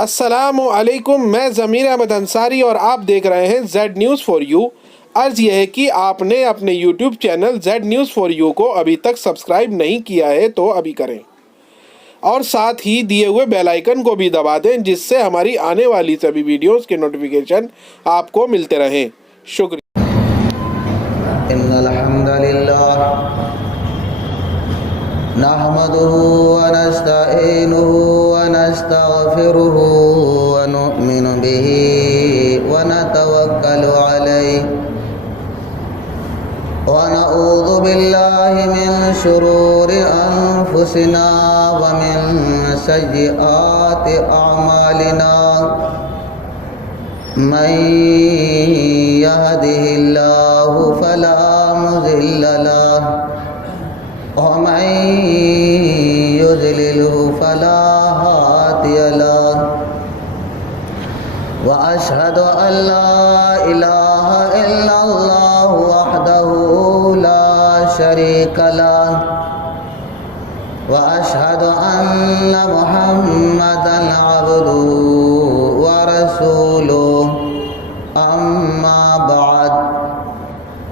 السلام علیکم، میں ضمیر احمد انصاری اور آپ دیکھ رہے ہیں زیڈ نیوز فار یو۔ عرض یہ ہے کہ آپ نے اپنے YouTube channel Z news for you کو ابھی تک سبسکرائب نہیں کیا ہے تو ابھی کریں، اور ساتھ ہی دیے ہوئے بیل آئیکن کو بھی دبا دیں جس سے ہماری آنے والی سبھی ویڈیوز کے نوٹیفیکیشن آپ کو ملتے رہیں۔ شکریہ۔ ان الحمد للہ نحمده ونستعینه ونستغفره ونؤمن به ونتوکل علیہ ونعوذ باللہ من شرور انفسنا ومن سیئات اعمالنا من يهده الله فلا مضل له ومن يضلله فلا هادي له وأشهد أن لا إله إلا الله وحده لا شريك له وأشهد أن محمدًا عبده ورسوله أما بعد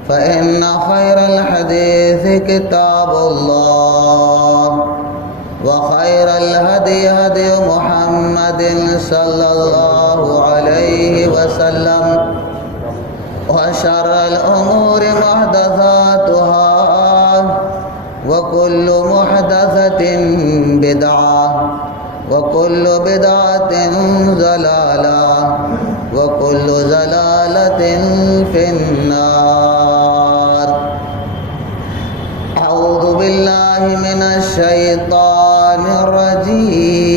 فإن خير الحديث كتاب الله وخير الهدي هدي محمد صلى الله عليه وسلم وشر الأمور محدثاتها وكل محدثة بدعة وكل بدعة ضلالة وكل ضلالة في النار۔ أعوذ بالله من الشيطان الرجيم۔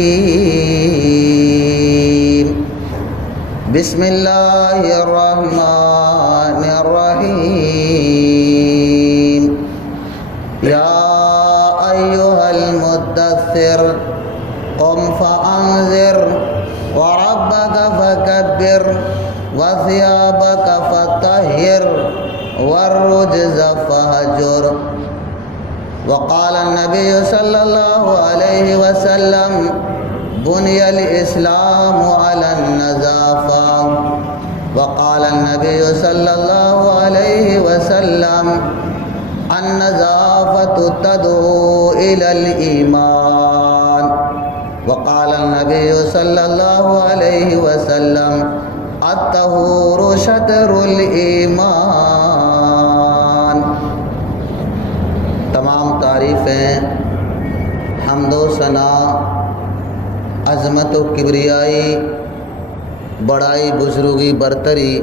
بسم الله الرحمن الرحيم۔ يا أيها المدثر قم فأنذر وربك فكبر وثيابك فطهر والرجز فهجر۔ وقال النبي صلى الله عليه وسلم بني الإسلام على النظافة۔ وقال النبي صلى الله عليه وسلم النظافة تدعو إلى الإيمان۔ وقال النبي صلى الله عليه وسلم الطهور شطر الایمان۔ تمام تعریفیں، حمد و ثنا، عظمت و کبریائی، بڑائی، بزرگی، برتری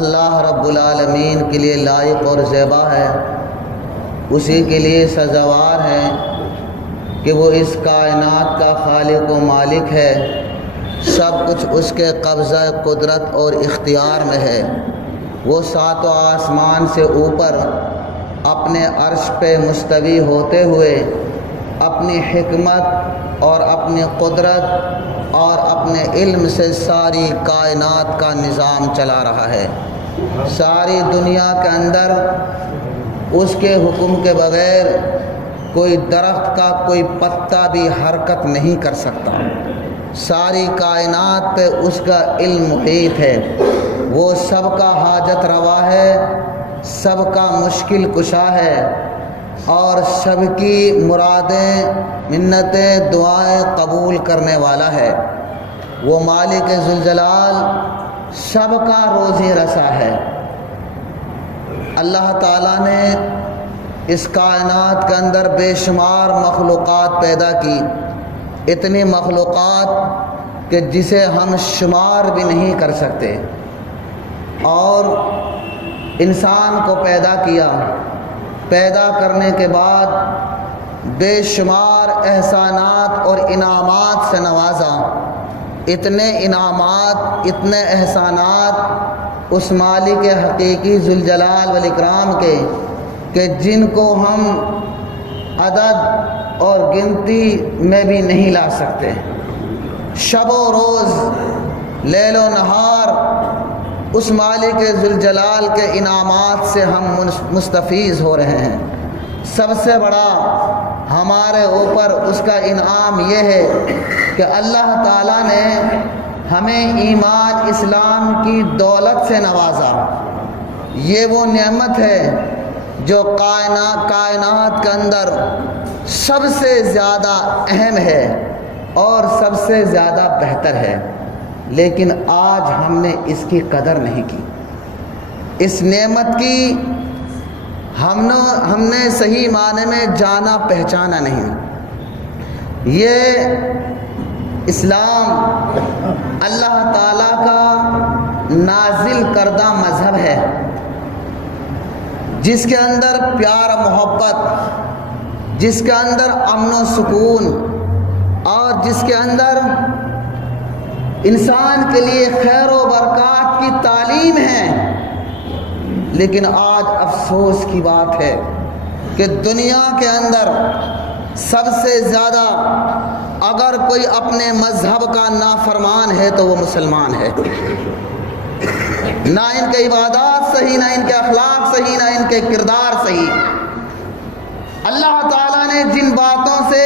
اللہ رب العالمین کے لیے لائق اور زیبا ہے۔ اسی کے لیے سزاوار ہے کہ وہ اس کائنات کا خالق و مالک ہے، سب کچھ اس کے قبضہ قدرت اور اختیار میں ہے۔ وہ ساتوں آسمان سے اوپر اپنے عرش پہ مستوی ہوتے ہوئے اپنی حکمت اور اپنی قدرت اور اپنے علم سے ساری کائنات کا نظام چلا رہا ہے۔ ساری دنیا کے اندر اس کے حکم کے بغیر کوئی درخت کا کوئی پتا بھی حرکت نہیں کر سکتا۔ ساری کائنات پہ اس کا علم محیط ہے۔ وہ سب کا حاجت روا ہے، سب کا مشکل کشا ہے، اور سب کی مرادیں، منتیں، دعائیں قبول کرنے والا ہے۔ وہ مالک ذوالجلال سب کا روزی رسا ہے۔ اللہ تعالیٰ نے اس کائنات کے اندر بے شمار مخلوقات پیدا کی، اتنی مخلوقات کہ جسے ہم شمار بھی نہیں کر سکتے، اور انسان کو پیدا کیا۔ پیدا کرنے کے بعد بے شمار احسانات اور انعامات سے نوازا۔ اتنے انعامات، اتنے احسانات اس مالک حقیقی ذوالجلال والاکرام کے کہ جن کو ہم عدد اور گنتی میں بھی نہیں لا سکتے۔ شب و روز، لیل و نہار اس مالک ذوالجلال کے انعامات سے ہم مستفیض ہو رہے ہیں۔ سب سے بڑا ہمارے اوپر اس کا انعام یہ ہے کہ اللہ تعالیٰ نے ہمیں ایمان اسلام کی دولت سے نوازا۔ یہ وہ نعمت ہے جو کائنات کے اندر سب سے زیادہ اہم ہے اور سب سے زیادہ بہتر ہے، لیکن آج ہم نے اس کی قدر نہیں کی۔ اس نعمت کی ہم نے صحیح معنی میں جانا پہچانا نہیں۔ یہ اسلام اللہ تعالیٰ کا نازل کردہ مذہب ہے جس کے اندر پیار محبت، جس کے اندر امن و سکون، اور جس کے اندر انسان کے لیے خیر و برکات کی تعلیم ہے۔ لیکن آج افسوس کی بات ہے کہ دنیا کے اندر سب سے زیادہ اگر کوئی اپنے مذہب کا نافرمان ہے تو وہ مسلمان ہے۔ نہ ان کے عبادات صحیح، نہ ان کے اخلاق صحیح، نہ ان کے کردار صحیح۔ اللہ تعالیٰ نے جن باتوں سے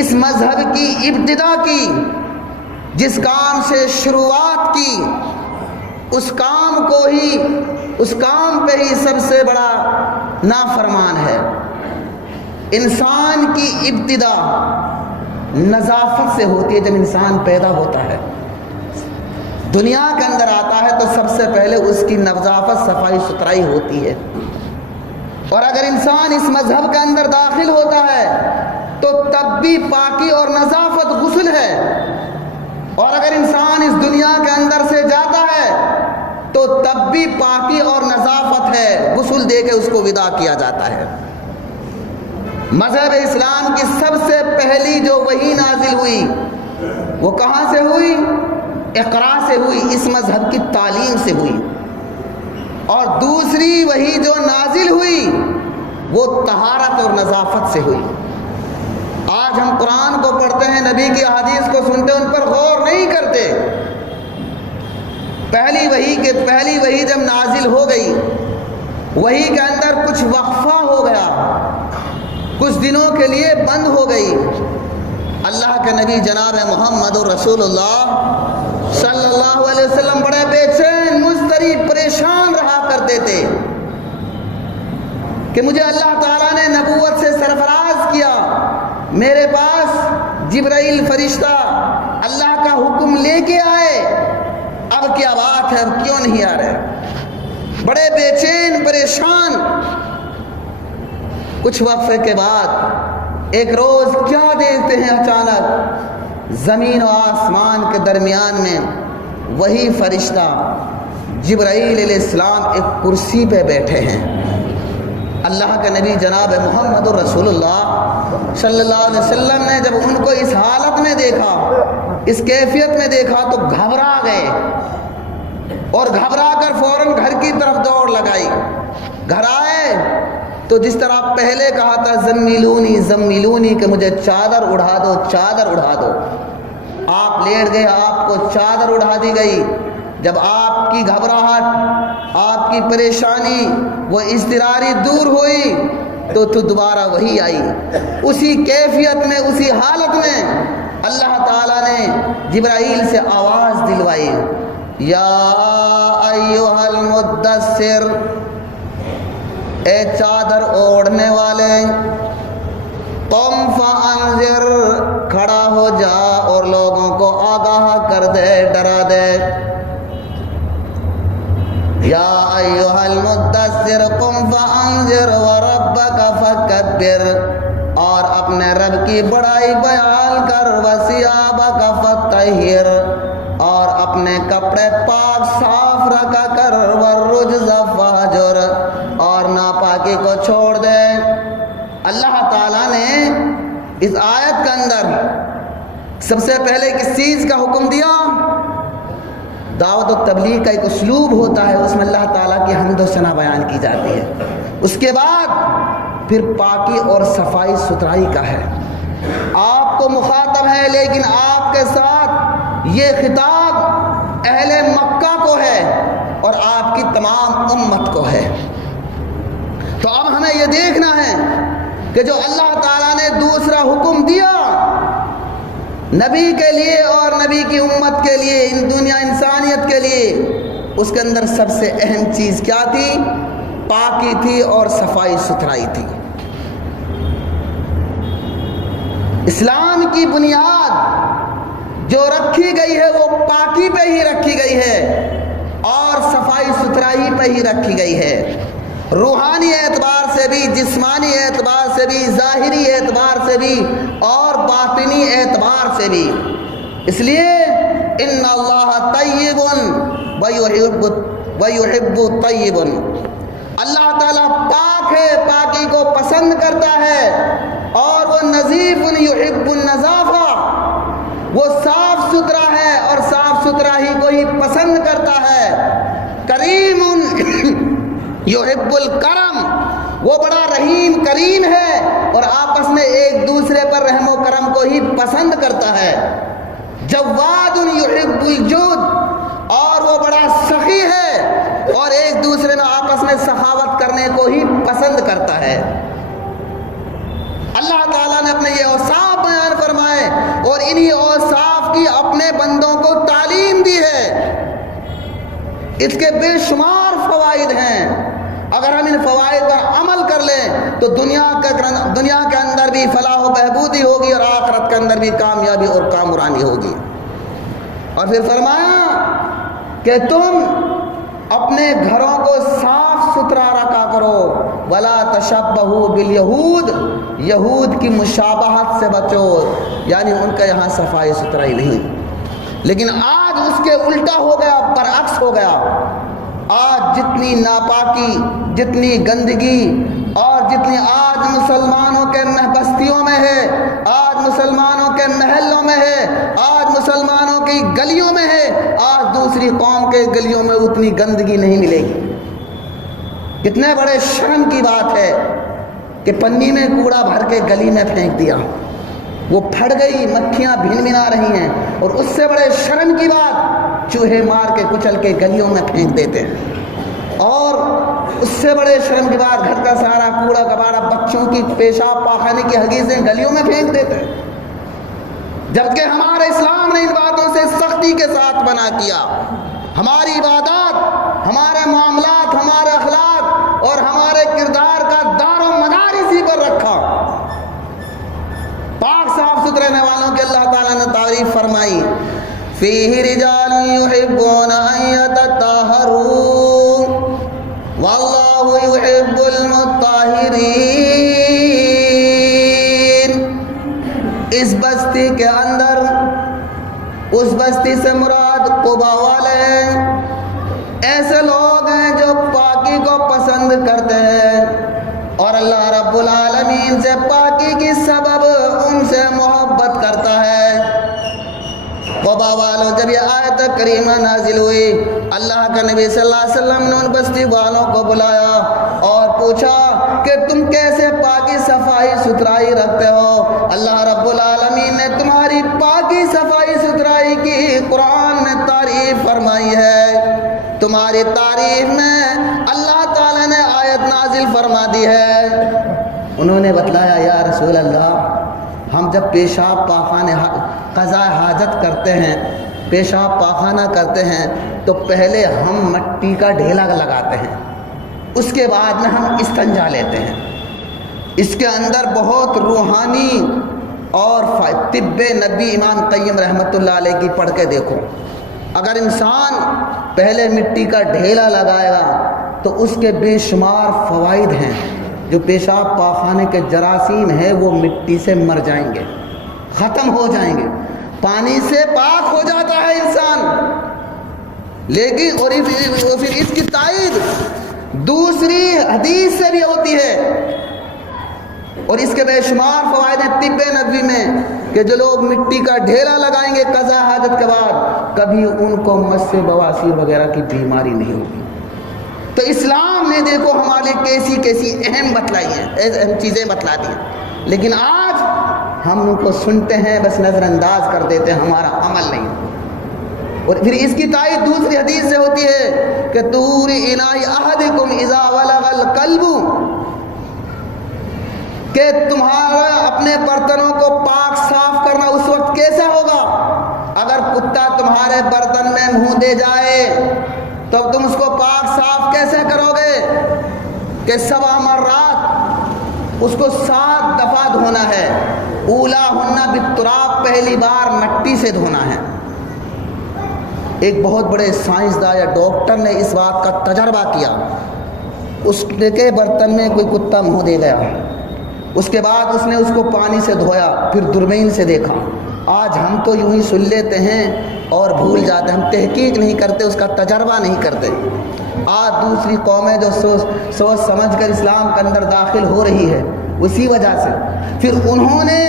اس مذہب کی ابتدا کی، جس کام سے شروعات کی، اس کام پہ ہی سب سے بڑا نافرمان ہے۔ انسان کی ابتدا نظافت سے ہوتی ہے۔ جب انسان پیدا ہوتا ہے، دنیا کے اندر آتا ہے، تو سب سے پہلے اس کی نظافت صفائی ستھرائی ہوتی ہے۔ اور اگر انسان اس مذہب کے اندر داخل ہوتا ہے تو تب بھی پاکی اور نظافت غسل ہے، اور اگر انسان اس دنیا کے اندر سے جاتا ہے تو تب بھی پاکی اور نظافت ہے، غسل دے کے اس کو ودا کیا جاتا ہے۔ مذہب اسلام کی سب سے پہلی جو وحی نازل ہوئی وہ کہاں سے ہوئی؟ اقرا سے ہوئی، اس مذہب کی تعلیم سے ہوئی۔ اور دوسری وحی جو نازل ہوئی وہ طہارت اور نظافت سے ہوئی۔ آج ہم قرآن کو پڑھتے ہیں، نبی کی احادیث کو سنتے ہیں، ان پر غور نہیں کرتے۔ پہلی وحی جب نازل ہو گئی، وحی کے اندر کچھ وقفہ ہو گیا، کچھ دنوں کے لیے بند ہو گئی۔ اللہ کے نبی جناب محمد رسول اللہ صلی اللہ علیہ وسلم بڑے بے چین، مضطرب، پریشان رہا کرتے تھے کہ مجھے اللہ تعالیٰ نے نبوت سے سرفراز کیا، میرے پاس جبرائیل فرشتہ اللہ کا حکم لے کے آئے، اب کیا بات ہے، اب کیوں نہیں آ رہے؟ بڑے بے چین، پریشان۔ کچھ وقفے کے بعد ایک روز کیا دیکھتے ہیں، اچانک زمین و آسمان کے درمیان میں وہی فرشتہ جبرائیل علیہ السلام ایک کرسی پہ بیٹھے ہیں۔ اللہ کے نبی جناب محمد رسول اللہ صلی اللہ علیہ وسلم نے جب ان کو اس حالت میں دیکھا، اس کیفیت میں دیکھا، تو گھبرا گئے اور گھبرا کر فوراً گھر کی طرف دوڑ لگائی۔ گھر آئے تو جس طرح پہلے کہا تھا زمیلونی زمیلونی کہ مجھے چادر اڑا دو، چادر اڑا دو، آپ لیٹ گئے، آپ کو چادر اڑا دی گئی۔ جب آپ کی گھبراہٹ، آپ کی پریشانی، وہ اضطراری دور ہوئی تو دوبارہ وہی آئی۔ اسی کیفیت میں، اسی حالت میں اللہ تعالیٰ نے جبرائیل سے آواز دلوائی، یا ایھا المدثر، اے چادر اوڑھنے والے، قم فانذر، کھڑا ہو جا اور لوگوں کو آگاہ کر دے، ڈرا دے۔ یا ایھا المدثر قم فانذر وربک فکبر، اور اپنے رب کی بڑائی بیان کر، وثیابک فطہر، اور اپنے کپڑے پاک صاف رکھا کر، والرجز فہجر، اور ناپاکی کو چھوڑ دے۔ اللہ تعالیٰ نے اس آیت کے اندر سب سے پہلے کس چیز کا حکم دیا؟ دعوت و تبلیغ کا ایک اسلوب ہوتا ہے، اس میں اللہ تعالیٰ کی حمد و ثنا بیان کی جاتی ہے۔ اس کے بعد پھر پاکی اور صفائی ستھرائی کا ہے۔ آپ کو مخاطب ہے، لیکن آپ کے ساتھ یہ خطاب اہل مکہ کو ہے اور آپ کی تمام امت کو ہے۔ تو اب ہمیں یہ دیکھنا ہے کہ جو اللہ تعالیٰ نے دوسرا حکم دیا نبی کے لیے اور نبی کی امت کے لیے، ان دنیا انسانیت کے لیے، اس کے اندر سب سے اہم چیز کیا تھی؟ پاکی تھی اور صفائی ستھرائی تھی۔ اسلام کی بنیاد جو رکھی گئی ہے وہ پاکی پہ ہی رکھی گئی ہے اور صفائی ستھرائی پہ ہی رکھی گئی ہے، روحانی اعتبار سے بھی، جسمانی اعتبار سے بھی، ظاہری اعتبار سے بھی اور باطنی اعتبار سے بھی۔ اس لیے ان اللہ طیب ویحب الطیب، اللہ تعالیٰ پاک ہے، پاکی کو پسند کرتا ہے، اور وہ نظیف یحب النظافہ، وہ صاف ستھرا ہے اور صاف ستھرا ہی کو ہی پسند کرتا ہے۔ کریم یحب الکرم، وہ بڑا رحیم کریم ہے اور آپس میں ایک دوسرے پر رحم و کرم کو ہی پسند کرتا ہے۔ جواد یحب الجود، اور وہ بڑا سخی ہے اور ایک دوسرے میں آپس میں سخاوت کرنے کو ہی پسند کرتا ہے۔ اللہ تعالیٰ نے اپنے یہ اوصاف بیان فرمائے اور انہی اوصاف کی اپنے بندوں کو تعلیم دی ہے۔ اس کے بے شمار فوائد ہیں، اگر ہم ان فوائد پر عمل کر لیں تو دنیا کے اندر بھی فلاح و بہبودی ہوگی اور آخرت کے اندر بھی کامیابی اور کامرانی ہوگی۔ اور پھر فرمایا کہ تم اپنے گھروں کو صاف ستھرا رکھا کرو، ولا تشبہوا بالیہود، یہود کی مشابہت سے بچو، یعنی ان کا یہاں صفائی ستھرائی نہیں۔ لیکن آج اس کے الٹا ہو گیا، برعکس ہو گیا۔ آج جتنی ناپاکی، جتنی گندگی اور جتنی آج مسلمانوں کے بستیوں میں ہے، آج مسلمانوں کے محلوں میں ہے، آج مسلمانوں کی گلیوں میں ہے، آج دوسری قوم کے گلیوں میں اتنی گندگی نہیں ملے گی۔ کتنے بڑے شرم کی بات ہے کہ پنی میں کوڑا بھر کے گلی میں پھینک دیا، وہ پھٹ گئی، مکھیاں بھن بھنا رہی ہیں، اور اس سے بڑے شرم کی بات چوہے مار کے کچل کے گلیوں میں پھینک دیتے ہیں، اور اس سے بڑے شرم کی بات گھر کا سارا کوڑا کباڑا، بچوں کی پیشاب پاخانے کی حگیزیں گلیوں میں پھینک دیتے ہیں، جبکہ ہمارے اسلام نے ان باتوں سے سختی کے ساتھ منع کیا۔ ہماری عبادات، ہمارے معاملات، ہمارے اخلاق اور ہمارے کردار کا دار و مدار اسی پر رکھا۔ پاک صاف ستھرے رہنے والوں کی اللہ تعالیٰ نے تعریف فرمائی، فیہ رجال یحبون ان یتطہروا واللہ یحب المطہرین۔ اس بستی کے اندر، اس بستی سے مراد قبا والے ہیں، ایسے لوگ ہیں جو پاکی کو پسند کرتے ہیں اور اللہ رب العالمین سے پاکی کی سبب ان سے محبت کرتا ہے۔ قبا والوں، جب یہ آیت کریمہ نازل ہوئی، اللہ کا نبی صلی اللہ علیہ وسلم نے ان بستی والوں کو بلایا اور پوچھا کہ تم کیسے پاکی صفائی ستھرائی رکھتے ہو؟ اللہ رب العالمین نے تمہاری پاکی صفائی ستھرائی کی قرآن میں تعریف فرمائی ہے، تمہاری تعریف میں اللہ تعالی نے آیت نازل فرما دی ہے۔ انہوں نے بتلایا، یا رسول اللہ، ہم جب پیشاب پاخانے قضاء حاجت کرتے ہیں، پیشاب پاخانہ کرتے ہیں، تو پہلے ہم مٹی کا ڈھیلا لگاتے ہیں، اس کے بعد میں ہم استنجا لیتے ہیں۔ اس کے اندر بہت روحانی اور طب نبی امام قیم رحمۃ اللہ علیہ کی پڑھ کے دیکھو، اگر انسان پہلے مٹی کا ڈھیلا لگائے گا تو اس کے بے شمار فوائد ہیں۔ جو پیشاب پاخانے کے جراثیم ہیں وہ مٹی سے مر جائیں گے، ختم ہو جائیں گے، پانی سے پاک ہو جاتا ہے انسان۔ لیکن اور پھر اس کی تائید دوسری حدیث سے بھی ہوتی ہے، اور اس کے بے شمار فوائد ہیں طب نبوی میں کہ جو لوگ مٹی کا ڈھیلا لگائیں گے قضاء حاجت کے بعد، کبھی ان کو مس بواسیر وغیرہ کی بیماری نہیں ہوگی۔ تو اسلام نے دیکھو ہمارے کیسی کیسی اہم بتلائی ہیں، اہم چیزیں بتلا دی ہیں، لیکن آج ہم ان کو سنتے ہیں بس نظر انداز کر دیتے ہیں، ہمارا عمل نہیں۔ اور پھر اس کی تائید دوسری حدیث سے ہوتی ہے کہ طہور اناء احدکم اذا ولغ القلب، کہ تمہارا اپنے برتنوں کو پاک صاف کرنا اس وقت کیسے ہوگا؟ اگر کتا تمہارے برتن میں منہ دے جائے تو تم اس کو پاک صاف کیسے کرو گے؟ کہ 7 مرات اس کو 7 دفعہ دھونا ہے. اولاہن بالتراب، پہلی بار مٹی سے دھونا ہے. ایک بہت بڑے سائنسداں یا ڈاکٹر نے اس بات کا تجربہ کیا. اس کے برتن میں کوئی کتا منہ دے گیا، اس کے بعد اس نے اس کو پانی سے دھویا، پھر دوربین سے دیکھا. آج ہم تو یوں ہی سن لیتے ہیں اور بھول جاتے ہیں، ہم تحقیق نہیں کرتے، اس کا تجربہ نہیں کرتے. آج دوسری قومیں جو سوچ سمجھ کر اسلام کے اندر داخل ہو رہی ہے، اسی وجہ سے پھر انہوں نے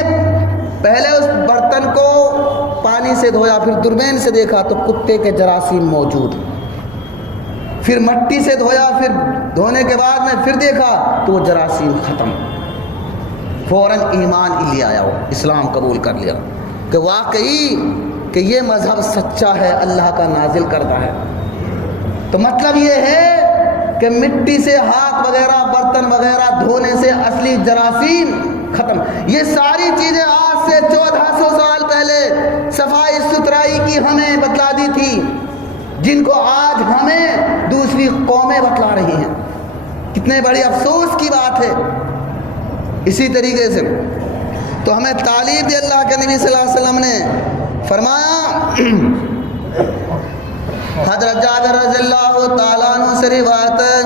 پہلے اس برتن کو پانی سے دھویا، پھر دوربین سے دیکھا تو کتے کے جراثیم موجود، پھر مٹی سے دھویا، پھر دھونے کے بعد میں پھر دیکھا تو وہ جراثیم ختم. فوراً ایمان لے آیا، وہ اسلام قبول کر لیا کہ واقعی کہ یہ مذہب سچا ہے، اللہ کا نازل کرتا ہے. تو مطلب یہ ہے کہ مٹی سے ہاتھ وغیرہ برتن وغیرہ دھونے سے اصلی جراثیم ختم. یہ ساری چیزیں آج سے 1400 سال پہلے صفائی ستھرائی کی ہمیں بتلا دی تھی، جن کو آج ہمیں دوسری قومیں بتلا رہی ہیں. کتنے بڑی افسوس کی بات ہے. اسی طریقے سے تو ہمیں تعلیم دی اللہ کے نبی صلی اللہ علیہ وسلم نے فرمایا. حضرت جابر رضی اللہ تعالیٰ عنہ سے روایت ہے،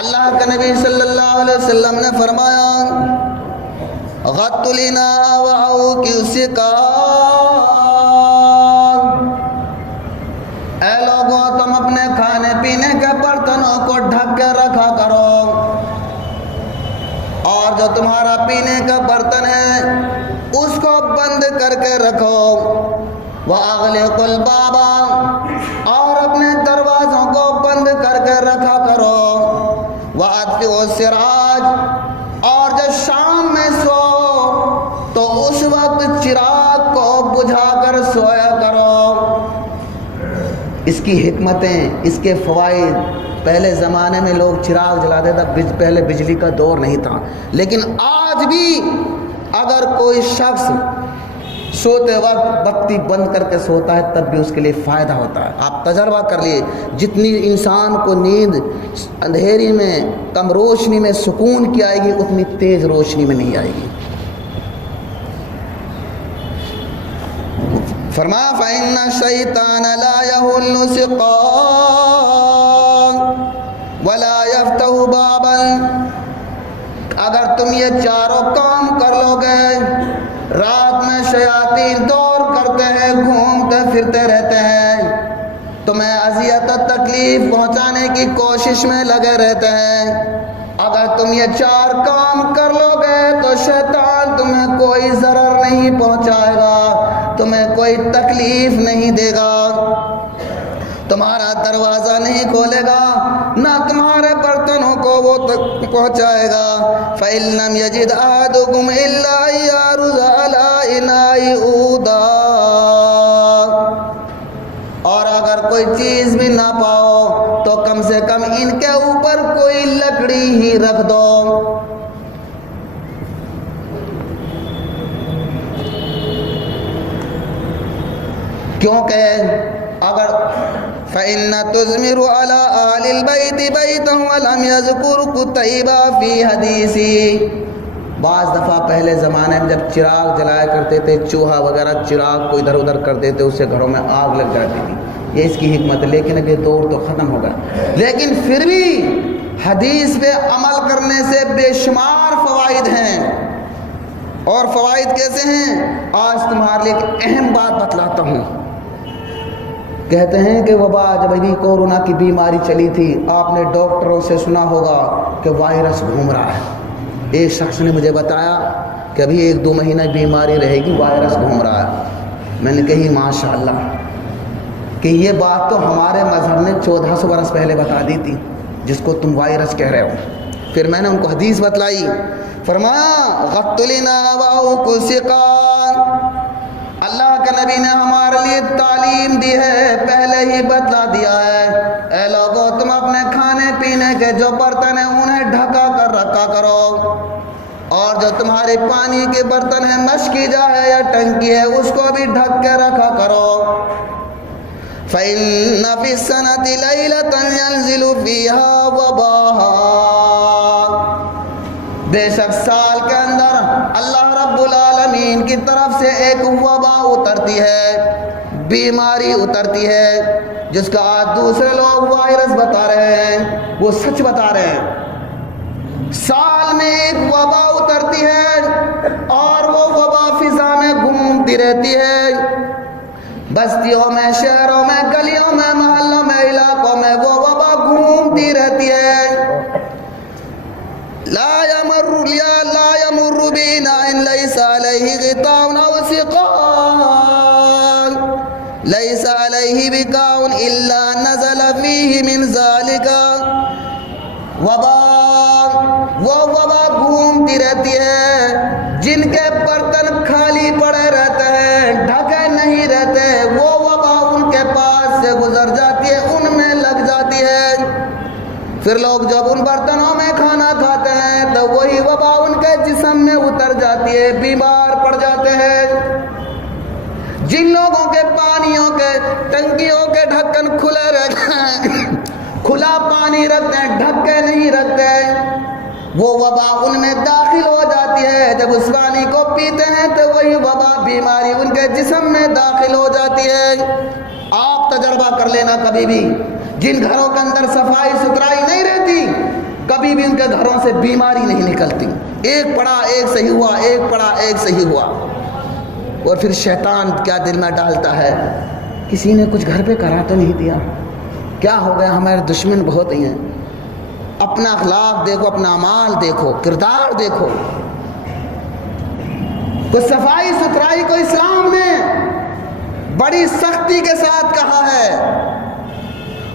اللہ کے نبی صلی اللہ علیہ وسلم نے فرمایا غط الاناء وعوق السقاء، اے لوگوں تم اپنے کھانے پینے کے برتنوں کو ڈھک کے رکھا کرو، اور جو تمہارا پینے کا برتن ہے اس کو بند کر کے رکھو. وَأَغْلِقُوا الْبَابَ، اور اپنے دروازوں کو بند کر کے رکھا کرو. وَأَطْفِئُوا السِّرَاجَ، اور جب شام میں سو تو اس وقت چراغ کو بجھا کر سویا کرو. اس کی حکمتیں، اس کے فوائد. پہلے زمانے میں لوگ چراغ جلاتے تھے، پہلے بجلی کا دور نہیں تھا، لیکن آج بھی اگر کوئی شخص سوتے وقت بتی بند کر کے سوتا ہے تب بھی اس کے لیے فائدہ ہوتا ہے. آپ تجربہ کر لیے، جتنی انسان کو نیند اندھیری میں کم روشنی میں سکون کی آئے گی، اتنی تیز روشنی میں نہیں آئے گی. فرمایا فَإِنَّ الشَّيْطَانَ لَا يَحُلُّ سِقَاءً وَلَا يَفْتَحُ بَابًا. اگر تم یہ چاروں کام کر لو گے، رات میں شیاطین دور کرتے ہیں، گھومتے پھرتے رہتے ہیں، تمہیں اذیت و تکلیف پہنچانے کی کوشش میں لگے رہتے ہیں. اگر تم یہ 4 کام کر لو گے تو شیطان تمہیں کوئی ضرر نہیں پہنچائے گا، تمہیں کوئی تکلیف نہیں دے گا، تمہارا دروازہ نہیں کھولے گا، نہ تمہارے برتنوں کو وہ تک پہنچائے گا. فَإِن لَّمْ يَجِدْ أَحَدُكُمْ إِلَّا يَعْرُضَ عَلَىٰ إِنَاءِ عُودًا، اور اگر کوئی چیز بھی نہ پاؤ تو کم سے کم ان کے اوپر کوئی لکڑی ہی رکھ دو. کیونکہ اگر فَإِنَّ تُزْمِرُ عَلَىٰ أَهْلِ الْبَيْتِ بَيْتًا وَلَمْ يَذْكُرْ قُتَيْبَةَ فِي حَدِيثِهِ. بعض دفعہ پہلے زمانے میں جب چراغ جلایا کرتے تھے، چوہا وغیرہ چراغ کو ادھر ادھر کرتے تھے، اس سے گھروں میں آگ لگ جاتی تھی. یہ اس کی حکمت ہے. لیکن اب یہ دور تو ختم ہو گیا، لیکن پھر بھی حدیث پہ عمل کرنے سے بے شمار فوائد ہیں. اور فوائد کیسے ہیں؟ آج تمہارے لیے ایک اہم بات بتلاتا ہوں. کہتے ہیں کہ وبا جب ابھی کورونا کی بیماری چلی تھی، آپ نے ڈاکٹروں سے سنا ہوگا کہ وائرس گھوم رہا ہے. ایک شخص نے مجھے بتایا کہ ابھی 1-2 مہینہ بیماری رہے گی، وائرس گھوم رہا ہے. میں نے کہی ماشاء اللہ کہ یہ بات تو ہمارے مذہب نے 1400 برس پہلے بتا دی تھی، جس کو تم وائرس کہہ رہے ہو. پھر میں نے ان کو حدیث بتلائی. فرمایا غط الاناء وعوق السقاء، اللہ کے نبی نے ہمارے لیے تعلیم دی ہے، پہلے ہی بتلا دیا ہے. اے لوگوں تم اپنے کھانے پینے کے جو برتن ہیں انہیں ڈھکا کر رکھا کرو، چاہے پانی کے برتن ہے، مشکی جا ہے یا ٹنکی ہے، اس کو بھی ڈھک کے رکھا کرو۔ فَإِنَّ فِي السَّنَةِ لَيْلَةً يَنزِلُ فِيهَا وَبَاهَا، بے شک سال کے اندر اللہ رب العالمین کی طرف سے ایک وبا اترتی ہے، بیماری اترتی ہے، جس کا آج دوسرے لوگ وائرس بتا رہے ہیں، وہ سچ بتا رہے ہیں۔ سال میں ایک وبا اترتی ہے اور وہ وبا فضا میں گھومتی رہتی ہے، بستیوں میں، شہروں میں، گلیوں میں، محلوں میں، علاقوں میں وہ وبا گھومتی رہتی ہے۔ لا يمر بإناء ليس عليه غطاء أو سقاء ليس عليه بكاء إلا نزل فيه من ذلك وباء، وہ وبا گھومتی رہتی ہے جن کے برتن خالی پڑے رہتے ہیں، ڈھکے نہیں رہتے، وہ وبا ان کے پاس سے گزر جاتی ہے، ان میں لگ جاتی ہے۔ پھر لوگ جب ان برتنوں میں کھانا کھاتے ہیں تو وہی وبا ان کے جسم میں اتر جاتی ہے، بیمار پڑ جاتے ہیں۔ جن لوگوں کے پانیوں کے ٹنکیوں کے ڈھکن کھلے رہتے ہیں، کھلا پانی رکھتے ہیں، ڈھک کے نہیں رکھتے، وہ وبا ان میں داخل ہو جاتی ہے۔ جب اس پانی کو پیتے ہیں تو وہی وبا بیماری ان کے جسم میں داخل ہو جاتی ہے۔ آپ تجربہ کر لینا، کبھی بھی جن گھروں کے اندر صفائی ستھرائی نہیں رہتی، کبھی بھی ان کے گھروں سے بیماری نہیں نکلتی۔ ایک پڑا ایک صحیح ہوا، ایک پڑا ایک صحیح ہوا۔ اور پھر شیطان کیا دل میں ڈالتا ہے، کسی نے کچھ گھر پہ کرا تو نہیں دیا، کیا ہو گیا، ہمارے دشمن بہت ہی ہیں۔ اپنا اخلاق دیکھو، اپنا اعمال دیکھو، کردار دیکھو۔ تو صفائی ستھرائی کو اسلام نے بڑی سختی کے ساتھ کہا ہے۔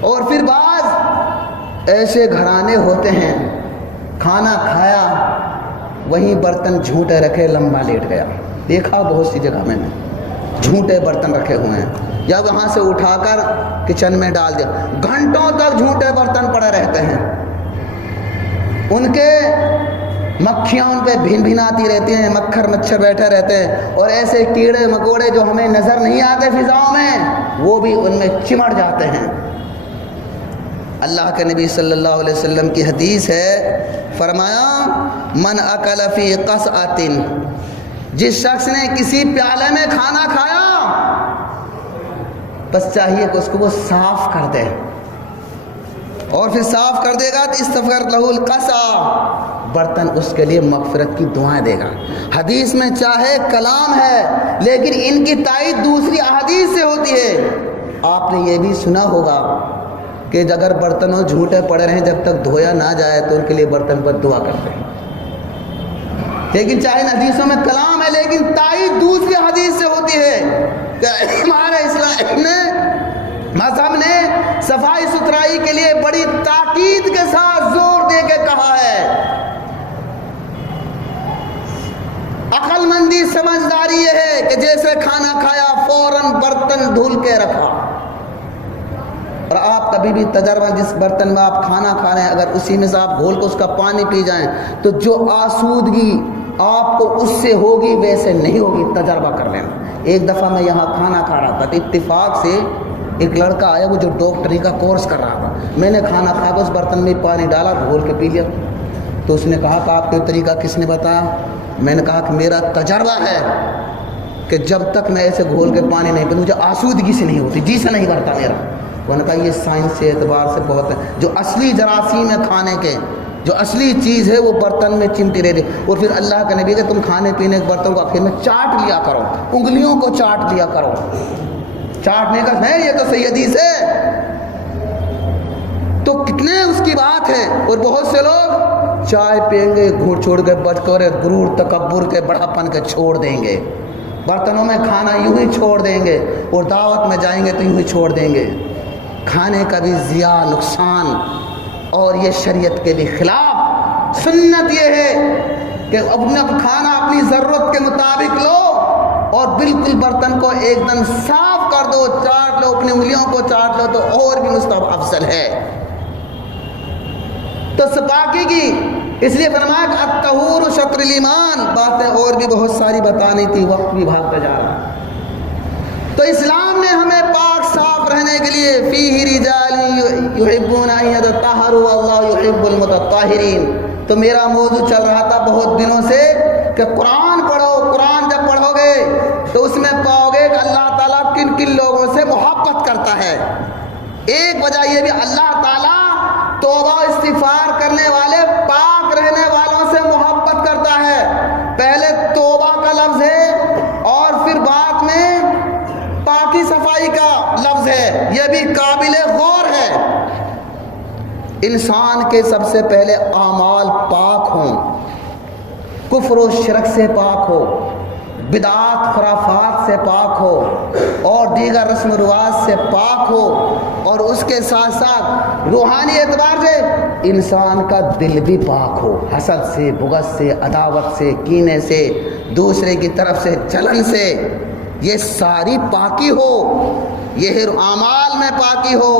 اور پھر بعض ایسے گھرانے ہوتے ہیں، کھانا کھایا وہیں برتن جھوٹے رکھے، لمبا لیٹ گیا، دیکھا بہت سی جگہ میں نے، جھوٹے برتن رکھے ہوئے ہیں، یا وہاں سے اٹھا کر کچن میں ڈال دیا، گھنٹوں تک جھوٹے برتن پڑے رہتے ہیں، ان کے مکھیاں ان پہ بھن بھناتی رہتی ہیں، مکھر مچھر بیٹھے رہتے ہیں، اور ایسے کیڑے مکوڑے جو ہمیں نظر نہیں آتے فضاؤں میں، وہ بھی ان میں چمٹ جاتے ہیں۔ اللہ کے نبی صلی اللہ علیہ وسلم کی حدیث ہے، فرمایا من اکل فی قصعۃ، جس شخص نے کسی پیالے میں کھانا کھایا بس چاہیے کہ اس کو وہ صاف کر دے، اور پھر صاف کر دے گا تو استغفر لہ القصع، برتن اس کے لیے مغفرت کی دعائیں دے گا۔ حدیث میں چاہے کلام ہے لیکن ان کی تائید دوسری احادیث سے ہوتی ہے۔ آپ نے یہ بھی سنا ہوگا کہ اگر برتنوں جھوٹے پڑے رہیں جب تک دھویا نہ جائے تو ان کے لیے برتن پر دعا کرتے ہیں، لیکن چاہے حدیثوں میں کلام ہے لیکن تائید دوسری حدیث سے ہوتی ہے کہ ہمارے اسلام نے، مذہب نے صفائی ستھرائی کے لیے بڑی تاکید کے ساتھ زور دے کے کہا ہے۔ عقل مندی سمجھداری یہ ہے کہ جیسے کھانا کھایا فوراً برتن دھل کے رکھا، اور آپ کبھی بھی تجربہ، جس برتن میں آپ کھانا کھا رہے ہیں اگر اسی میں سے آپ گھول کو اس کا پانی پی جائیں تو جو آسودگی آپ کو اس سے ہوگی ویسے نہیں ہوگی، تجربہ کر لینا۔ ایک دفعہ میں یہاں کھانا کھا رہا تھا تو اتفاق سے ایک لڑکا آیا وہ جو ڈاکٹری کا کورس کر رہا تھا، میں نے کھانا کھا کے اس برتن میں پانی ڈالا، گھول کے پی لیا، تو اس نے کہا کہ آپ کو طریقہ کس نے بتایا؟ میں نے کہا کہ میرا تجربہ ہے کہ جب تک میں ایسے گھول کے پانی نہیں پیتا مجھے آسودگی سے نہیں ہوتی، جی سے نہیں کرتا میرا۔ انہوں نے کہا یہ سائنس سے اعتبار سے بہت ہے، جو اصلی جراثیم ہے کھانے کے، جو اصلی چیز ہے وہ برتن میں چمٹی رہتی، اور پھر اللہ کا نبی کہ تم کھانے پینے کے برتن کو آخر میں چاٹ لیا کرو، انگلیوں کو چاٹ لیا کرو، چاٹنے کا ہے، یہ تو صحیح حدیث ہے۔ تو کتنے اس کی بات ہے، اور بہت سے لوگ چائے پئیں گے گھوٹ چھوڑ کے، بدکور غرور تکبر کے بڑھاپن کے چھوڑ دیں گے، برتنوں میں کھانا یوں ہی چھوڑ دیں گے، اور دعوت میں جائیں گے تو یوں ہی چھوڑ دیں گے۔ کھانے کا بھی ضیاع، نقصان، اور یہ شریعت کے بھی خلاف۔ سنت یہ ہے کہ اپنا کھانا اپنی ضرورت کے مطابق لو، اور بالکل برتن کو ایک دم صاف کر دو، چاٹ لو، اپنی انگلیوں کو چاٹ لو تو اور بھی مستحب افضل ہے۔ تو صفائی کی اس لیے فرمایا کہ الطہور شطر الایمان. باتیں اور بھی بہت ساری بتانی تھی، وقت بھی بھاگتا جا رہا. تو اسلام نے ہمیں پاک صاف رہنے کے لیے فیہ رجال یحبون ان یتطہروا واللہ یحب المتطہرین. تو میرا موضوع چل رہا تھا بہت دنوں سے کہ قرآن پڑھو. قرآن جب پڑھو گے تو اس میں پاؤ گے کہ اللہ تعالیٰ کن کن لوگوں سے محبت کرتا ہے. ایک وجہ یہ بھی اللہ تعالیٰ توبہ استغفار کرنے والے پاک رہنے والوں سے محبت کرتا ہے. پہلے توبہ کا لفظ ہے اور پھر بعد میں پاکی صفائی کا لفظ ہے. یہ بھی قابل غور ہے. انسان کے سب سے پہلے اعمال پاک ہوں، کفر و شرک سے پاک ہو، بدعات خرافات سے پاک ہو اور دیگر رسم و رواج سے پاک ہو، اور اس کے ساتھ ساتھ روحانی اعتبار سے انسان کا دل بھی پاک ہو، حسد سے، بغض سے، عداوت سے، کینے سے، دوسرے کی طرف سے جلن سے. یہ ساری پاکی ہو. یہ اعمال میں پاکی ہو.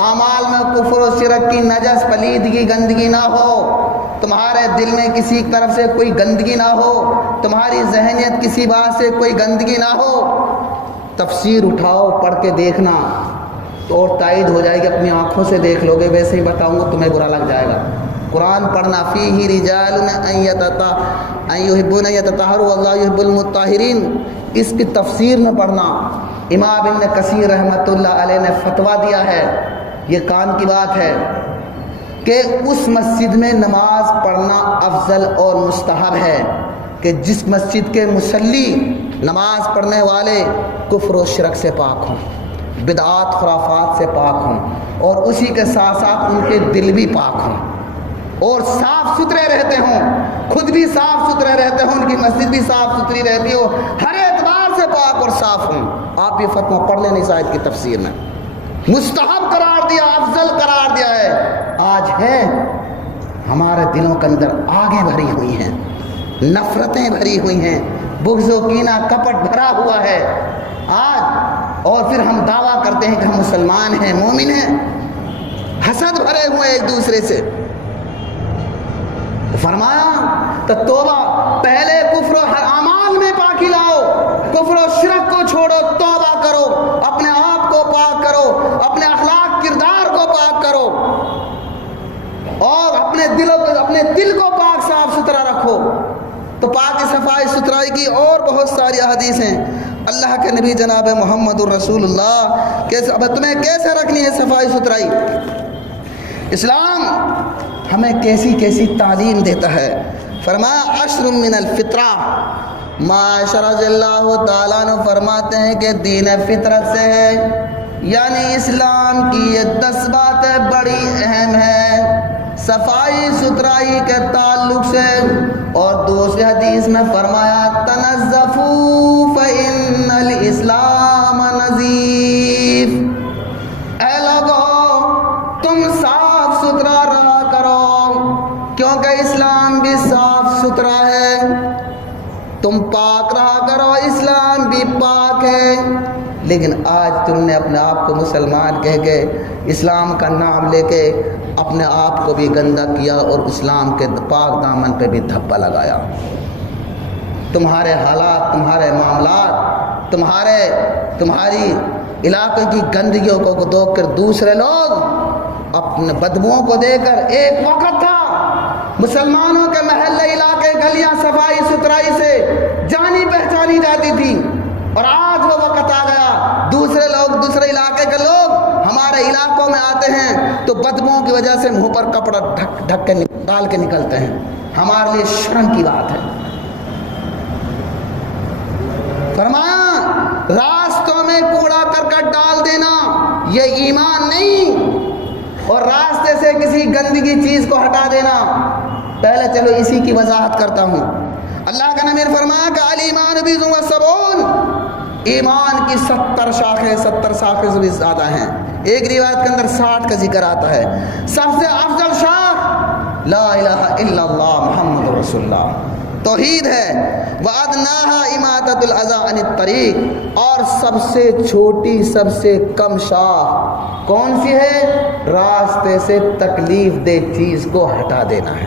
اعمال میں کفر و شرک کی نجس، پلیدگی، گندگی نہ ہو. تمہارے دل میں کسی طرف سے کوئی گندگی نہ ہو. تمہاری ذہنیت کسی بات سے کوئی گندگی نہ ہو. تفسیر اٹھاؤ، پڑھ کے دیکھنا تو اور تائید ہو جائے گی. اپنی آنکھوں سے دیکھ لو گے. ویسے ہی بتاؤں گا تمہیں برا لگ جائے گا. قرآن پڑھنا فیہ رجال ان یحبون ان یتطہروا واللہ یحب المطہرین. اس کی تفسیر میں پڑھنا. امام ابن کثیر رحمۃ اللہ علیہ نے فتویٰ دیا ہے، یہ کان کی بات ہے، کہ اس مسجد میں نماز پڑھنا افضل اور مستحب ہے کہ جس مسجد کے مصلی، نماز پڑھنے والے کفر و شرک سے پاک ہوں، بدعات خرافات سے پاک ہوں، اور اسی کے ساتھ ساتھ ان کے دل بھی پاک ہوں اور صاف ستھرے رہتے ہوں، خود بھی صاف ستھرے رہتے ہوں، ان کی مسجد بھی صاف ستھری رہتی ہو، ہر اعتبار سے پاک اور صاف ہوں. آپ یہ فتویٰ پڑھ لیں اس آیت کی تفسیر میں. مستحب قرار دیا، افضل قرار دیا ہے. آج ہے ہمارے دلوں کے اندر آگیں بھری ہوئی ہیں، نفرتیں بھری ہوئی ہیں، بغض و کینہ کپٹ بھرا ہوا ہے آج. اور پھر ہم دعویٰ کرتے ہیں کہ ہم مسلمان ہیں، مومن ہیں. حسد بھرے ہوئے ایک دوسرے سے. فرمایا تو توبہ پہلے کفر و اعمال میں پاکی لاؤ. کفر و شرک کو چھوڑو، توبہ کرو، اپنے آپ کو پاک کرو، اپنے اخلاق کردار کو پاک کرو، اور اپنے دل کو پاک صاف ستھرا رکھو. تو پاک صفائی ستھرائی کی اور بہت ساری احادیث ہیں. اللہ کے نبی جناب محمد الرسول اللہ تمہیں کیسے رکھنی ہے صفائی ستھرائی. اسلام ہمیں کیسی کیسی تعلیم دیتا ہے. فرمایا عشر من الفطرہ. معاشر رضی اللہ تعالیٰ عنہ فرماتے ہیں کہ دین فطرت سے ہے، یعنی اسلام کی یہ 10 باتیں بڑی اہم ہیں صفائی ستھرائی کے تعلق سے. اور دوسری حدیث میں فرمایا تنظفوا فإن الاسلام نظیف. اے لوگو تم صاف ستھرا رہا کرو کیونکہ اسلام بھی صاف ستھرا ہے. تم پاک رہا کرو، اسلام بھی پاک ہے. لیکن آج تم نے اپنے آپ کو مسلمان کہہ کے اسلام کا نام لے کے اپنے آپ کو بھی گندا کیا اور اسلام کے پاک دامن پہ بھی دھبا لگایا. تمہارے حالات، تمہارے معاملات، تمہاری علاقے کی گندگیوں کو دیکھ کر دوسرے لوگ اپنے بدبوؤں کو دے کر، ایک وقت تھا مسلمانوں کے محلے علاقے گلیاں صفائی ستھرائی سے جانی پہچانی جاتی تھی، اور آج وہ وقت آ گیا دوسرے دوسرے علاقے کے لوگ ہمارے علاقوں میں آتے ہیں تو بدبوؤں کی وجہ سے منہ پر کپڑا ڈھک کے ڈال کے نکلتے ہیں. ہمارے لیے شرم کی بات ہے. فرمایا راستوں میں کوڑا کرکٹ ڈال دینا یہ ایمان نہیں، اور راستے سے کسی گندگی چیز کو ہٹا دینا. پہلے چلو اسی کی وضاحت کرتا ہوں. اللہ کا نبی نے فرمایا کہ الایمان بیض و سبعون، ایمان کی 70 شاخیں، 70 شاخیں سے بھی زیادہ ہیں. ایک روایت کے اندر 60 کا ذکر آتا ہے. سب سے افضل شاخ لا الہ الا اللہ محمد رسول اللہ، توحید ہے. وَأَدْنَاهَا إِمَاطَةُ الْأَذَىٰ عَنِ الطَّرِيقِ، اور سب سے چھوٹی، سب سے کم شاخ کون سی ہے؟ راستے سے تکلیف دہ چیز کو ہٹا دینا ہے.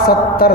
70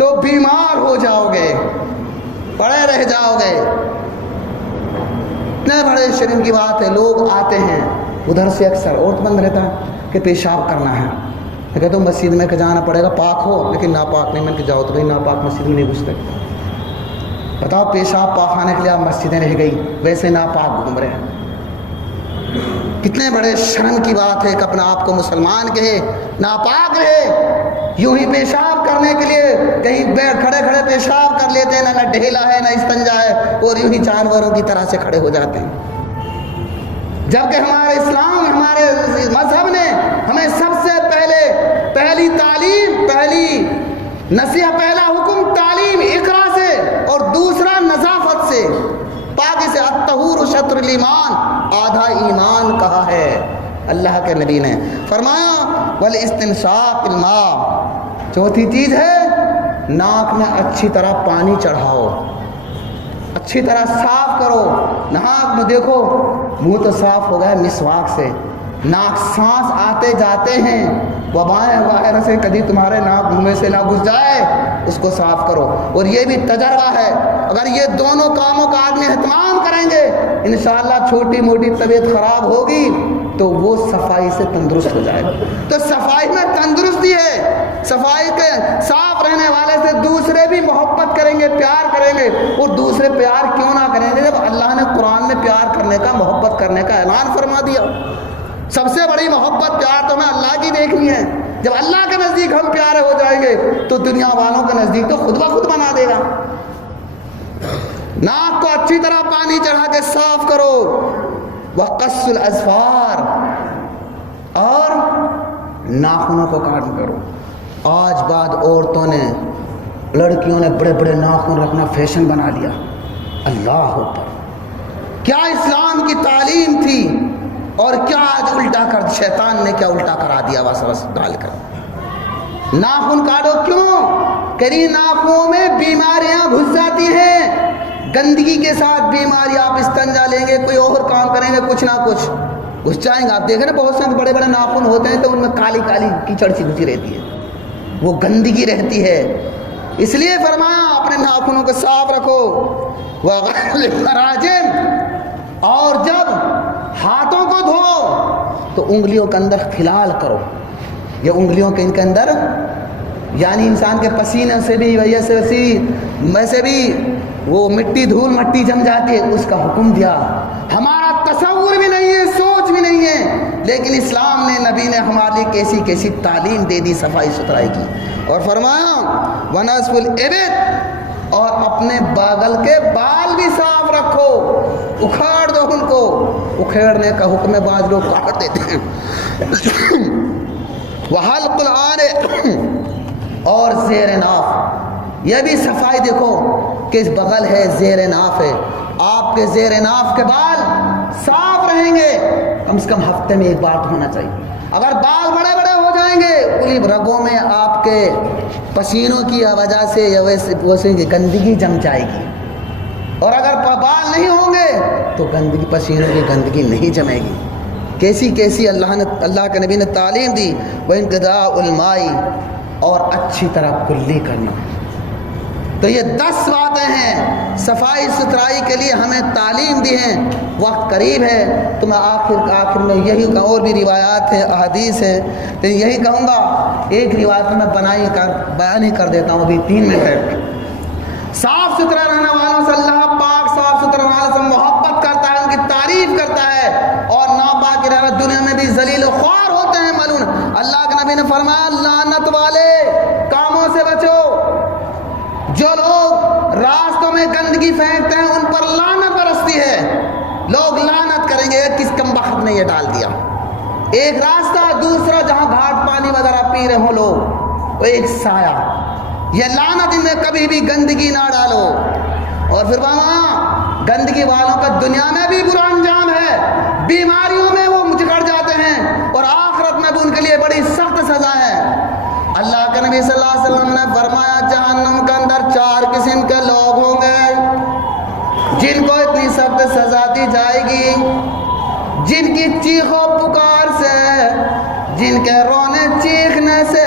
تو بیمار ہو جاؤ گے، پڑے رہ جاؤ گے۔ اتنے بڑے شرم کی بات ہے، لوگ آتے ہیں ادھر سے، اکثر عورت مند رہتا ہے کہ پیشاب کرنا ہے، میں کہتا ہوں مسجد میں جانا پڑے گا، پاک ہو، لیکن ناپاک نہیں۔ میں کہ جاؤ تو بھائی ناپاک مسجد میں نہیں گھستے۔ بتاؤ پیشاب پاک آنے کے لیے آپ مسجدیں رہ گئی، ویسے ناپاک گھوم رہے ہیں۔ کتنے بڑے شرم کی بات ہے کہ اپنا آپ کو مسلمان کہے، ناپاک رہے، یوں ہی پیشاب کرنے کے لیے کہیں کھڑے کھڑے پیشاب کر لیتے ہیں، نہ ڈھیلا ہے نہ استنجا ہے، اور یوں ہی جانوروں کی طرح سے کھڑے ہو جاتے ہیں۔ جبکہ ہمارے اسلام، ہمارے مذہب نے ہمیں سب سے پہلی تعلیم، پہلی نصیحت، پہلا حکم تعلیم اقرا سے، اور دوسرا نظافت سے، پاکی سے، الطہور شطر الایمان، آدھا ایمان کہا ہے اللہ کے نبی نے۔ فرمایا والاستنشاق الماء، چوتھی چیز ہے ناک میں اچھی طرح پانی چڑھاؤ، اچھی طرح صاف کرو۔ ناک میں دیکھو، منہ تو صاف ہو گیا مسواک سے، ناک سانس آتے جاتے ہیں، وبائیں وغیرہ سے کبھی تمہارے ناک منہ میں سے نہ گھس جائے، اس کو صاف کرو۔ اور یہ بھی تجربہ ہے، اگر یہ دونوں کاموں کا آدمی اہتمام کریں گے، انشاءاللہ چھوٹی موٹی طبیعت خراب ہوگی تو وہ صفائی سے تندرست ہو جائے گا۔ تو صفائی میں تندرستی ہے، صفائی کے صاف رہنے والے سے دوسرے بھی محبت کریں گے، پیار کریں گے۔ اور دوسرے پیار کیوں نہ کریں گے جب اللہ نے قرآن میں پیار کرنے کا، محبت کرنے کا اعلان فرما دیا۔ سب سے بڑی محبت پیار تو ہمیں اللہ کی دیکھنی ہے۔ جب اللہ کے نزدیک ہم پیارے ہو جائیں گے تو دنیا والوں کے نزدیک تو خود بخود بنا دے گا۔ ناک کو اچھی طرح پانی چڑھا کے صاف کرو، وقص الاظفار، اور ناخنوں کو کاٹ کرو۔ آج بعد عورتوں نے، لڑکیوں نے بڑے بڑے ناخن رکھنا فیشن بنا لیا۔ اللہ اکبر، کیا اسلام کی تعلیم تھی اور کیا آج الٹا کر شیطان نے کیا الٹا کرا دیا وسوسہ ڈال کر۔ ناخن کاٹو کیوں؟ کہ ناخنوں میں بیماریاں گھس جاتی ہیں، گندگی کے ساتھ بیماری، آپ استنجا لیں گے، کوئی اور کام کریں گے، کچھ نہ کچھ گھس جائیں گے۔ آپ دیکھیں نا بہت سے بڑے بڑے ناخن ہوتے ہیں تو ان میں کالی کالی کیچڑ سی گھسی رہتی ہے، وہ گندگی رہتی ہے۔ اس لیے فرمایا اپنے ناخنوں کو صاف رکھو۔ وغسل الفراجم، اور جب ہاتھوں کو دھو تو انگلیوں کے اندر خلال کرو، یہ انگلیوں کے ان کے اندر، یعنی انسان کے پسینے سے بھی ویسے بھی وہ مٹی، دھول مٹی جم جاتی ہے، اس کا حکم دیا۔ ہمارا تصور بھی نہیں ہے، سوچ بھی نہیں ہے، لیکن اسلام نے، نبی نے ہمارے لیے کیسی کیسی تعلیم دے دی صفائی ستھرائی کی۔ اور فرمایا ونصف الابط، اور اپنے باغل کے بال بھی صاف رکھو، اکھاڑ دو ان کو۔ اکھیڑنے کا حکم ہے، بعض لوگ کاٹ دیتے ہیں۔ وحلق العانق، اور زیر ناف، یہ بھی صفائی دیکھو، کس بغل ہے، زیر ناف ہے، آپ کے زیر ناف کے بال صاف رہیں گے، کم سے کم ہفتے میں ایک بار ہونا چاہیے۔ اگر بال بڑے بڑے ہو جائیں گے، پوری رگوں میں آپ کے پسینوں کی وجہ سے یا ویسے گندگی جم جائے گی، اور اگر بال نہیں ہوں گے تو گندگی، پسینوں کی گندگی نہیں جمے گی۔ کیسی کیسی اللہ کے نبی نے تعلیم دی۔ وانقضاء الماء، اور اچھی طرح کلی کرنا۔ تو یہ 10 باتیں ہیں صفائی ستھرائی کے لیے ہمیں تعلیم دی ہیں۔ وقت قریب ہے تو میں آخر میں یہی، اور بھی روایات ہیں، احادیث ہیں، لیکن یہی کہوں گا، ایک روایت میں بیان ہی کر دیتا ہوں، ابھی 3 منٹ ہے۔ صاف ستھرا رہنے والوں سے اللہ پاک صاف ستھرا رہنے والوں سے محبت کرتا ہے، ان کی تعریف کرتا ہے، اور ناپاک رہنا دنیا میں بھی ذلیل و خوار ہوتے ہیں، ملعون۔ اللہ کے نبی نے فرمایا لعنت والے کاموں سے بچو، جو لوگ راستوں میں گندگی پھینکتے ہیں ان پر لعنت برستی ہے۔ لوگ لعنت کریں گے، کس کمبخت نے یہ ڈال دیا۔ ایک راستہ، دوسرا جہاں گھاٹ پانی وغیرہ پی رہے ہوں لوگ، وہ ایک سایہ، یہ لعنت ان میں کبھی بھی گندگی نہ ڈالو۔ اور پھر وہاں گندگی والوں کا دنیا میں بھی برا انجام ہے، بیماریوں میں وہ جکڑ جاتے ہیں، اور آخرت میں بھی ان کے لیے بڑی سخت سزا ہے۔ اللہ کے نبی صلی اللہ علیہ وسلم نے فرمایا جہنم کے اندر 4 قسم کے لوگ ہوں گے جن کو اتنی سخت سزا دی جائے گی، جن کی چیخ و پکار سے، جن کے رونے چیخنے سے،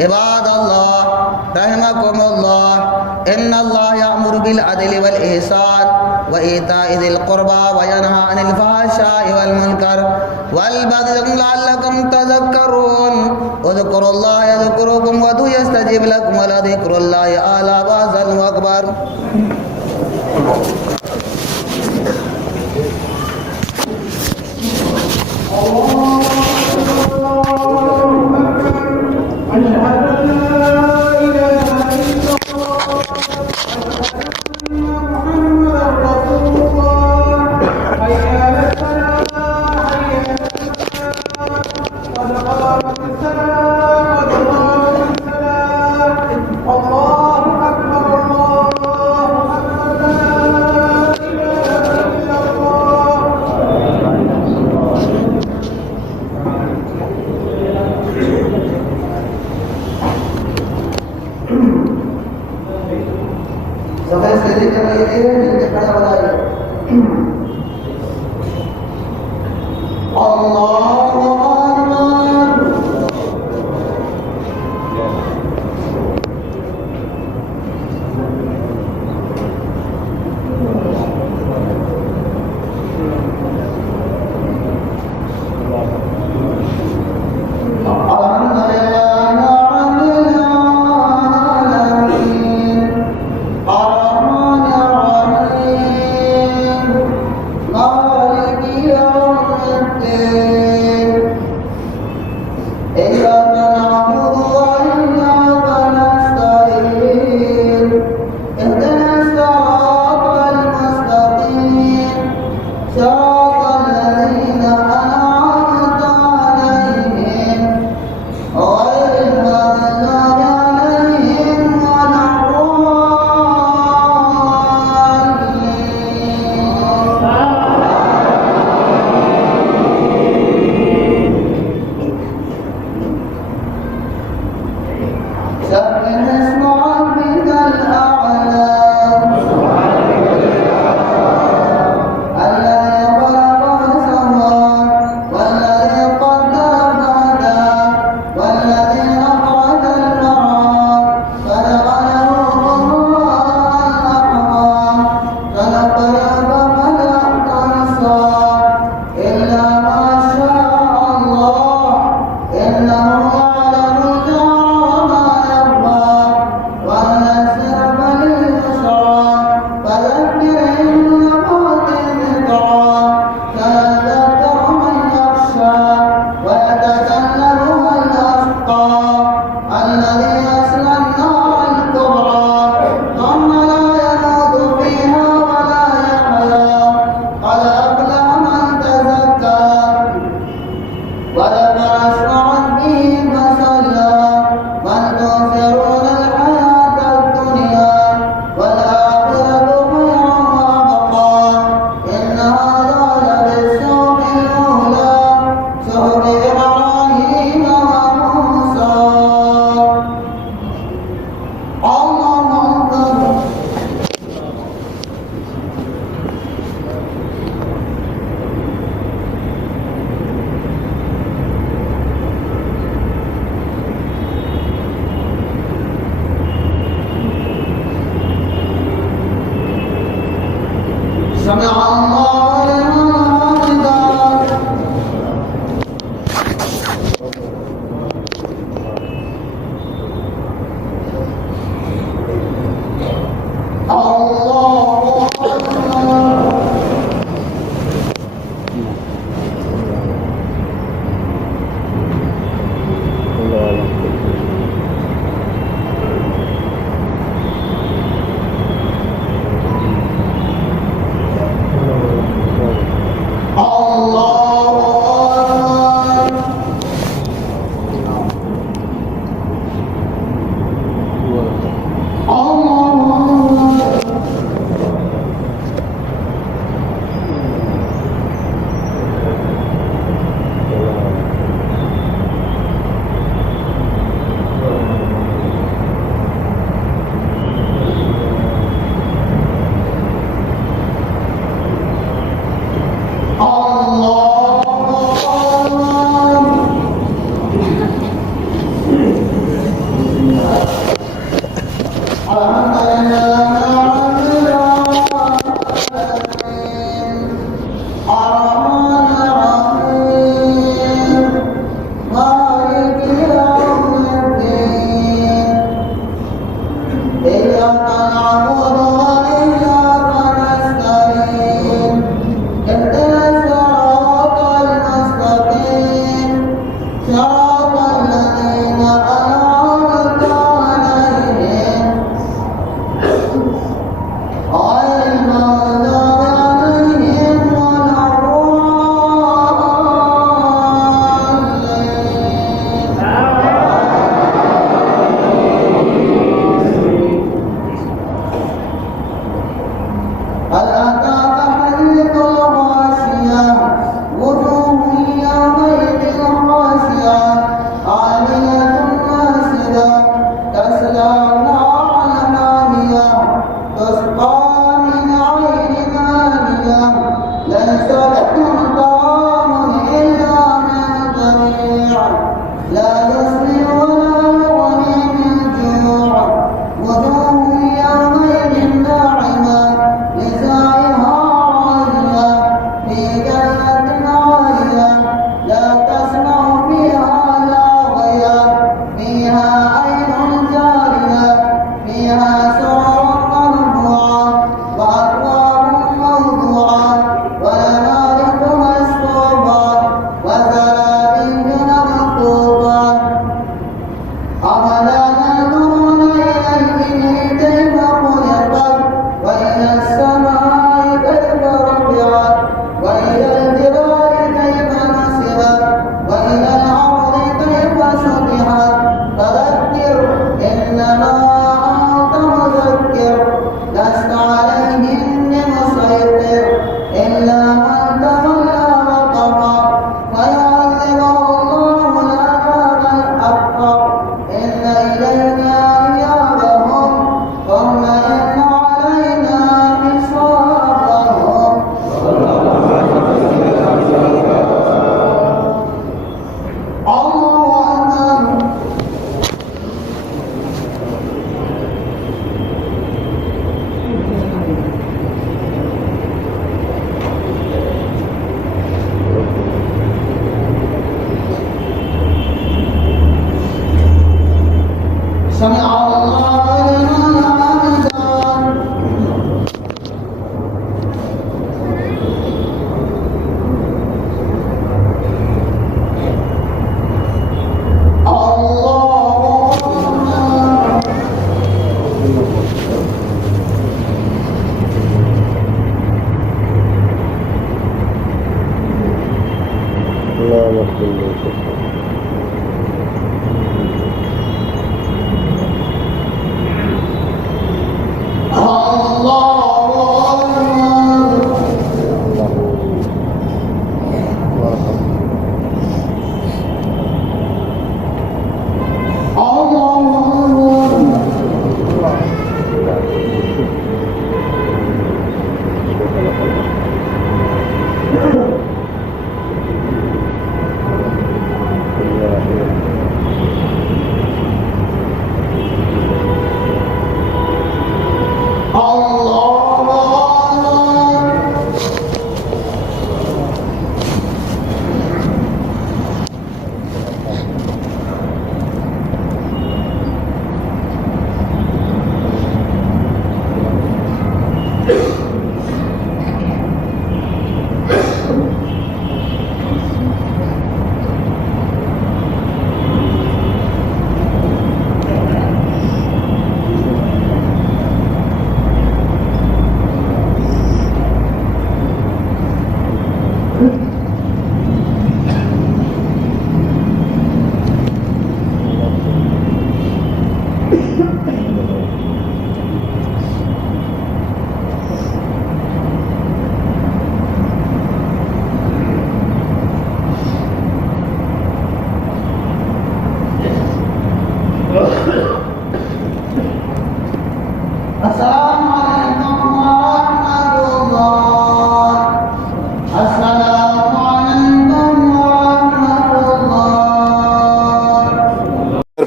عباد اللہ رحمکم اللہ ان اللہ یأمر بالعدل والإحسان وإیتاء ذی القربى وینہی عن الفحشاء والمنکر والبغی لعلکم تذکرون اذکروا اللہ یذکرکم وادعوہ یستجب لکم ولذکر اللہ اعلی وأعظم وأکبر.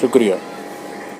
شکریہ.